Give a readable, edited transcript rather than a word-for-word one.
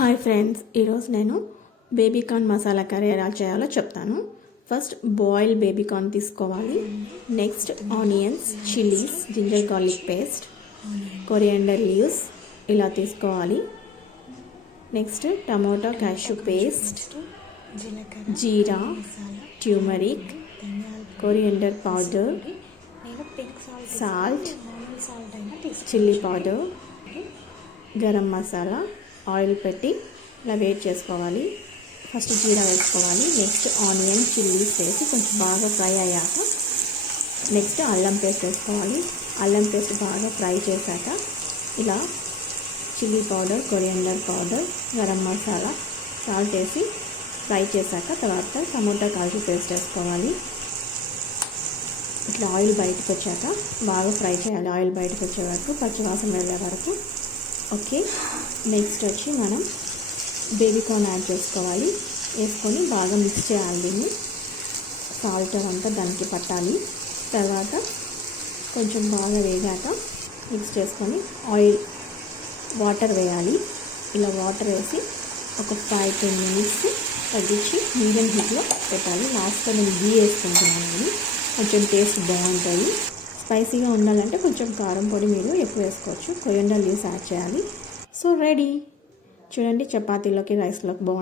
Hi friends, ఈరోజు నేను baby corn masala curry ఎలా చేయాలో చెప్తాను. ఫస్ట్ బాయిల్ బేబీకార్న్ తీసుకోవాలి. Next onions, chillies, ginger garlic paste, coriander leaves ఇలా తీసుకోవాలి. Next tomato cashew paste, jeera, turmeric, coriander powder, salt, chilli powder, garam masala, oil పెట్టి ఇలా వేట్ చేసుకోవాలి. ఫస్ట్ జీరా వేసుకోవాలి. నెక్స్ట్ ఆనియన్, చిల్లీస్ వేసి కొంచెం బాగా ఫ్రై అయ్యాక నెక్స్ట్ అల్లం పేస్ట్ వేసుకోవాలి. అల్లం పేస్ట్ బాగా ఫ్రై చేశాక ఇలా chilli powder, coriander powder, garam masala, salt వేసి ఫ్రై చేశాక తర్వాత టమోటా కాజు పేస్ట్ వేసుకోవాలి. ఇట్లా ఆయిల్ బయటకు వచ్చాక బాగా ఫ్రై చేయాలి. ఆయిల్ బయటకు వచ్చే వరకు, పచ్చివాసన వెళ్ళే వరకు. ఓకే, నెక్స్ట్ వచ్చి మనం బేబీకార్న్ యాడ్ చేసుకోవాలి. వేసుకొని బాగా మిక్స్ చేయాలి. దీన్ని సాల్ట్ అంతా దానికి పట్టాలి. తర్వాత కొంచెం బాగా వేగాక మిక్స్ చేసుకొని వాటర్ వేయాలి. ఇలా వాటర్ వేసి ఒక 5-10 మినిట్స్ తగ్గించి మీడియం హీట్లో పెట్టాలి. లాస్ట్లో నేను ఘీ వేసుకుంటున్నాను. కొంచెం టేస్ట్ బాగుంటుంది. స్పైసీగా ఉండాలంటే కొంచెం కారం పొడి మీరు ఎక్కువ వేసుకోవచ్చు. కొరియాండర్ లీవ్స్ యాడ్ చేయాలి. So ready. చూడండి, చపాతీలోకి, రైస్లోకి బాగుంటుంది.